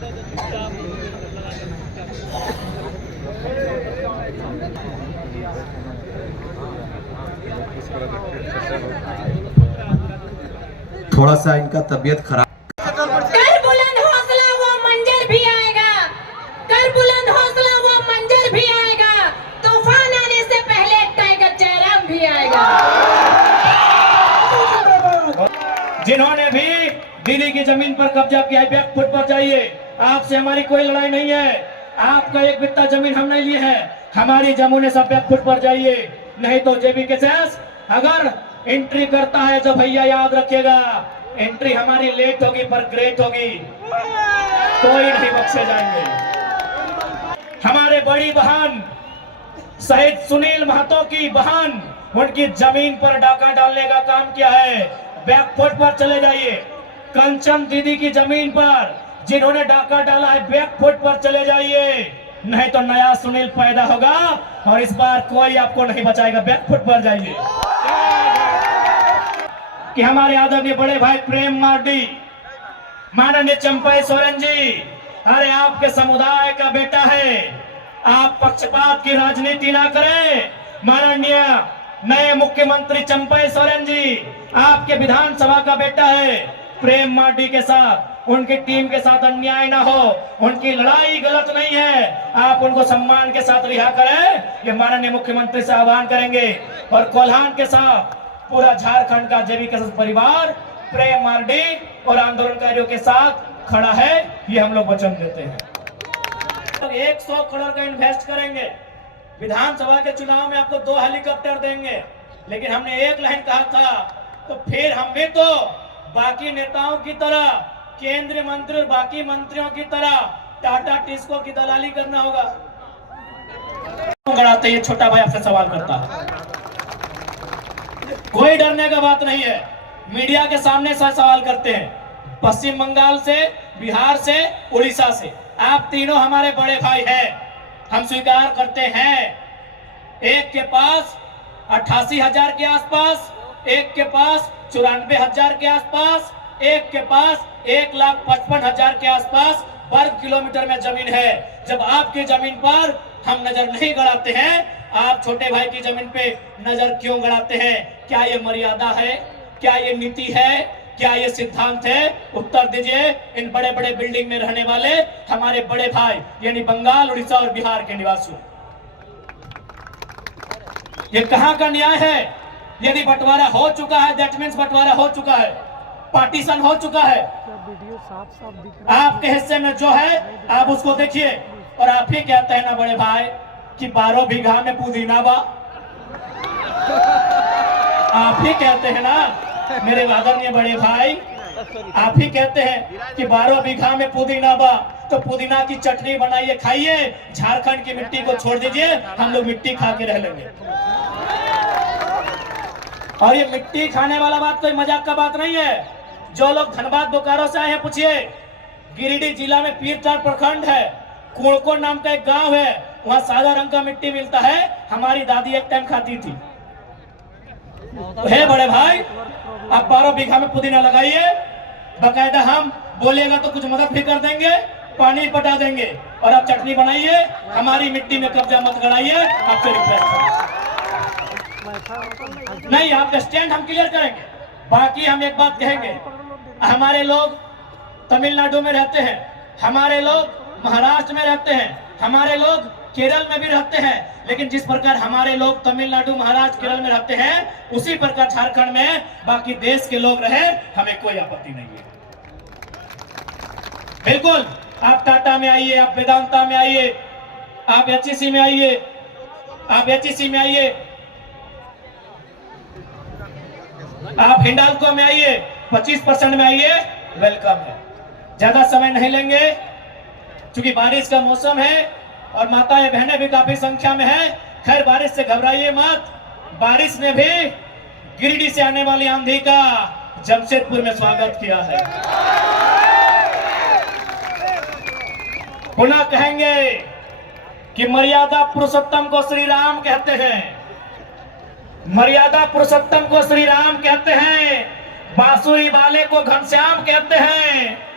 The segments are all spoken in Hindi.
थोड़ा सा इनका तबीयत खराब। कर बुलंद हौसला वो मंजर भी आएगा, कर बुलंद हौसला वो मंजर भी आएगा, तूफान आने से पहले टाइगर जयराम भी आएगा। जिन्होंने भी दीदी की जमीन पर कब्जा किया है, बैक फुट पर जाइए। आपसे हमारी कोई लड़ाई नहीं है, आपका एक बित्ता जमीन हम नहीं लिए है, हमारी जमुने सब बैक फुट पर जाइए। नहीं तो जेबी के सेस अगर एंट्री करता है तो भैया याद रखिएगा, एंट्री हमारी लेट होगी पर ग्रेट होगी, कोई नहीं बख्शे जाएंगे। हमारे बड़ी बहन शहीद सुनील महतो की बहन, उनकी जमीन पर डाका डालने का काम किया है, बैकफुट पर चले जाइए। कंचन दीदी की जमीन पर जिन्होंने डाका डाला है, बैकफुट पर चले जाइए, नहीं तो नया सुनील पैदा होगा और इस बार कोई आपको नहीं बचाएगा। बैकफुट पर जाइए। कि हमारे आदरणीय बड़े भाई प्रेम मार्डी, माननीय चंपई सोरेन जी, अरे आपके समुदाय का बेटा है, आप पक्षपात की राजनीति ना करें। माननीय नए मुख्यमंत्री चंपई सोरेन जी, आपके विधानसभा का बेटा है, प्रेम मार्डी के साथ उनकी टीम के साथ अन्याय ना हो, उनकी लड़ाई गलत नहीं है, आप उनको सम्मान के साथ रिहा करें, ये माननीय मुख्यमंत्री से आह्वान करेंगे। और कोल्हान के साथ पूरा झारखंड का जेबी के परिवार प्रेम मार्डी और आंदोलनकारियों के साथ खड़ा है, ये हम लोग वचन देते हैं। 100 करोड़ का इन्वेस्ट करेंगे, विधानसभा के चुनाव में आपको 2 हेलीकॉप्टर देंगे, लेकिन हमने एक लाइन कहा था, तो फिर हमें तो बाकी नेताओं की तरह, केंद्रीय मंत्री और बाकी मंत्रियों की तरह टाटा टिस्को की दलाली करना होगा। गड़ाते ये छोटा भाई आपसे सवाल करता है, कोई डरने का बात नहीं है, मीडिया के सामने सवाल करते हैं। पश्चिम बंगाल से, बिहार से, उड़ीसा से, आप तीनों हमारे बड़े भाई हैं, हम स्वीकार करते हैं। एक के पास 88,000 के आसपास, एक के पास 94,000 के आसपास, एक के पास 1,55,000 के आसपास वर्ग किलोमीटर में जमीन है। जब आपकी जमीन पर हम नजर नहीं गड़ाते हैं, आप छोटे भाई की जमीन पे नजर क्यों गड़ाते हैं? क्या ये मर्यादा है? क्या ये नीति है? क्या ये सिद्धांत है? उत्तर दीजिए। इन बड़े बड़े बिल्डिंग में रहने वाले हमारे बड़े भाई यानी बंगाल, उड़ीसा और बिहार के निवासियों, ये कहां का न्याय है? यदि बंटवारा हो चुका है, दैट मीन्स बंटवारा हो चुका है, पार्टीशन हो चुका है। आपके हिस्से में जो है आप उसको देखिए, और आप ही कहते हैं ना बड़े भाई कि 12 बीघा में पुदीना बा, आप ही कहते हैं ना मेरे आदरणीय बड़े भाई, आप ही कहते हैं कि 12 बीघा में पुदीना बा, तो पुदीना की चटनी बनाइए, खाइए, झारखंड की मिट्टी को छोड़ दीजिए, हम लोग मिट्टी खा के रह लेंगे। और ये मिट्टी खाने वाला बात कोई मजाक का बात नहीं है। जो लोग धनबाद बोकारो से आए हैं, पूछिए, गिरिडीह जिला में पीरटार प्रखंड है, कुड़को नाम का एक गांव है, वहां सादा रंग का मिट्टी मिलता है, हमारी दादी एक टाइम खाती थी। तो है बड़े भाई, आप 12 बीघा में पुदीना लगाइए, बकायदा हम बोलेगा तो कुछ मदद भी कर देंगे, पानी पटा देंगे, और आप चटनी बनाइए, हमारी मिट्टी में कब्जा मत गड़ाइए। आपसे रिक्वेस्ट नहीं, आप स्टैंड हम क्लियर करेंगे। बाकी हम एक बात कहेंगे, हमारे लोग तमिलनाडु में रहते हैं, हमारे लोग महाराष्ट्र में रहते हैं, हमारे लोग केरल में भी रहते हैं, लेकिन जिस प्रकार हमारे लोग तमिलनाडु, महाराष्ट्र, केरल में रहते हैं, उसी प्रकार झारखंड में बाकी देश के लोग रहे, हमें कोई आपत्ति नहीं है। बिल्कुल, आप टाटा में आइए, आप वेदांता में आइए, आप एचईसी में आइए, आप एचईसी में आइए, आप हिंडाल्को में आइए, 25% में आइए, वेलकम है। ज्यादा समय नहीं लेंगे क्योंकि बारिश का मौसम है और माताएं बहनें भी काफी संख्या में हैं। खैर, बारिश से घबराइए मत, बारिश ने भी गिरिडीह से आने वाली आंधी का जमशेदपुर में स्वागत किया है। पुनः कहेंगे कि मर्यादा पुरुषोत्तम को श्री राम कहते हैं, मर्यादा पुरुषोत्तम को श्री राम कहते हैं, बांसुरी वाले को घनश्याम कहते हैं।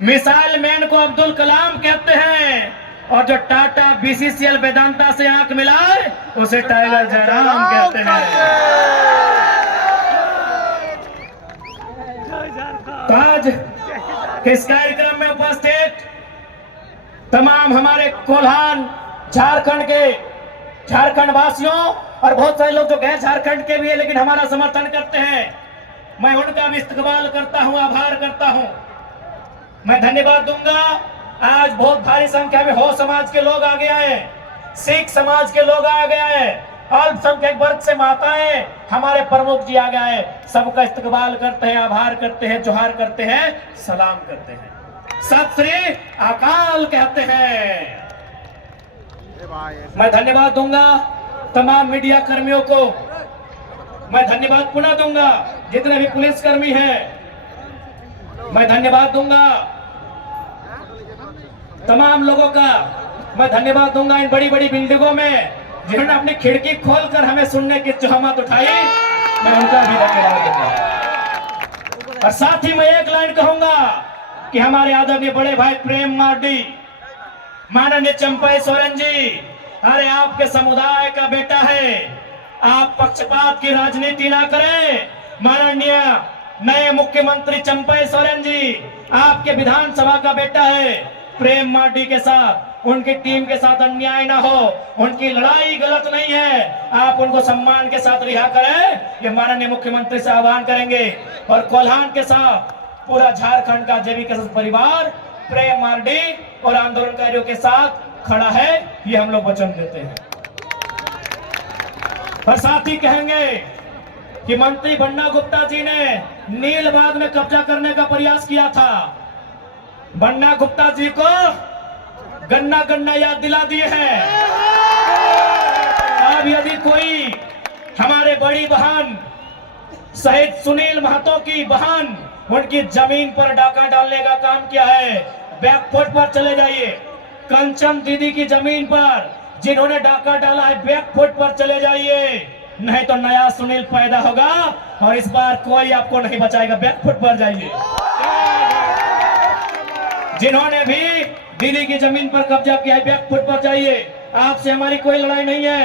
मिसाइल मैन को अब्दुल कलाम कहते हैं, और जो टाटा बीसीसीएल वेदांता से आंख मिलाए उसे टाइगर जयराम कहते हैं। तो आज इस कार्यक्रम में उपस्थित तमाम हमारे कोल्हान झारखंड वासियों और बहुत सारे लोग जो गए झारखंड के भी है लेकिन हमारा समर्थन करते हैं, मैं उनका भी इस्तकबाल करता हूं, आभार करता हूं। मैं धन्यवाद दूंगा। आज बहुत भारी संख्या में हो समाज के लोग आ गए हैं, सिख समाज के लोग आ गए हैं, अल्पसंख्यक वर्ग से माताएं, हमारे प्रमुख जी आ गए हैं। सबका इस्तकबाल करते हैं, आभार करते हैं, जोहार करते हैं, सलाम करते हैं, सत श्री अकाल कहते हैं। मैं धन्यवाद दूंगा तमाम मीडिया कर्मियों को, मैं धन्यवाद पुनः दूंगा जितने भी पुलिसकर्मी हैं, मैं धन्यवाद दूंगा तमाम लोगों का, मैं धन्यवाद दूंगा इन बड़ी बड़ी बिल्डिंगों में जिन्होंने अपनी खिड़की खोलकर हमें सुनने की जहमत उठाई, मैं उनका भी धन्यवाद दूंगा। और साथ ही मैं एक लाइन कहूंगा कि हमारे आदरणीय बड़े भाई प्रेम मार्डी, माननीय चंपई सोरेन जी, अरे आपके समुदाय का बेटा है, आप पक्षपात की राजनीति ना करें। माननीय नए मुख्यमंत्री चंपई सोरेन जी, आपके विधानसभा का बेटा है, प्रेम मार्डी के साथ, उनकी टीम के साथ अन्याय ना हो, उनकी लड़ाई गलत नहीं है, आप उनको सम्मान के साथ रिहा करें, ये माननीय मुख्यमंत्री से आह्वान करेंगे। और कोल्हान के साथ पूरा झारखंड का जेबी के परिवार प्रेम मार्डी और आंदोलनकारियों के साथ खड़ा है, ये हम लोग वचन देते हैं। और साथ ही कहेंगे कि मंत्री बन्ना गुप्ता जी ने नीलबाग में कब्जा करने का प्रयास किया था, बन्ना गुप्ता जी को गन्ना याद दिला दिए हैं। अब यदि कोई हमारे बड़ी बहन शहीद सुनील महतो की बहन, उनकी जमीन पर डाका डालने का काम किया है, बैकफुट पर चले जाइए। कंचन दीदी की जमीन पर जिन्होंने डाका डाला है, बैकफुट पर चले जाइए, नहीं तो नया सुनील पैदा होगा और इस बार कोई आपको नहीं बचाएगा। बैकफुट पर जाइए। जिन्होंने भी दीदी की जमीन पर कब्जा किया है, बैकफुट पर जाइए। आपसे हमारी कोई लड़ाई नहीं है,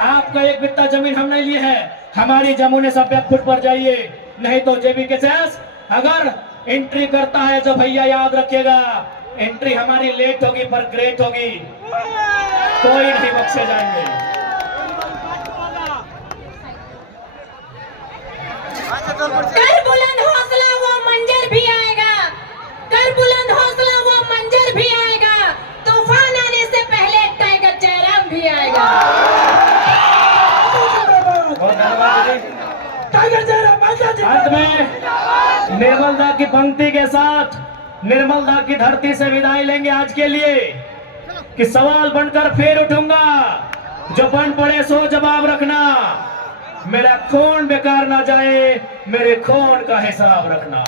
आपका एक बित्ता जमीन हम नहीं लिए है, हमारी जमीन सब बैकफुट पर जाइए, नहीं तो जेबी के सेस अगर एंट्री करता है तो भैया याद रखिएगा, एंट्री हमारी लेट होगी पर ग्रेट होगी, कोई नहीं बख्शे जाएंगे। कर बुलंद हौसला वो मंजर भी आएगा, कर बुलंद हौसला वो मंजर भी आएगा, तूफान आने से पहले टाइगर जयराम भी आएगा। अंत में निर्मल दा की पंक्ति के साथ निर्मल दा की धरती से विदाई लेंगे आज के लिए, कि सवाल बनकर फिर उठूंगा, जो बन पड़े सो जवाब रखना, मेरा खून बेकार ना जाए, मेरे खून का हिसाब रखना।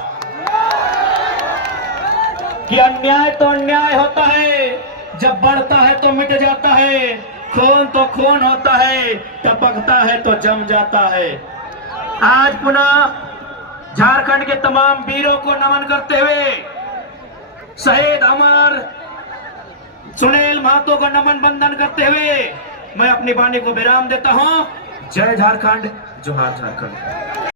कि अन्याय तो अन्याय होता है, जब बढ़ता है तो मिट जाता है, खून तो खून होता है, टपकता है तो जम जाता है। आज पुनः झारखंड के तमाम वीरों को नमन करते हुए, शहीद अमर सुनील महतो को नमन बंदन करते हुए मैं अपनी वाणी को विराम देता हूं। जय झारखंड, जोहार झारखंड।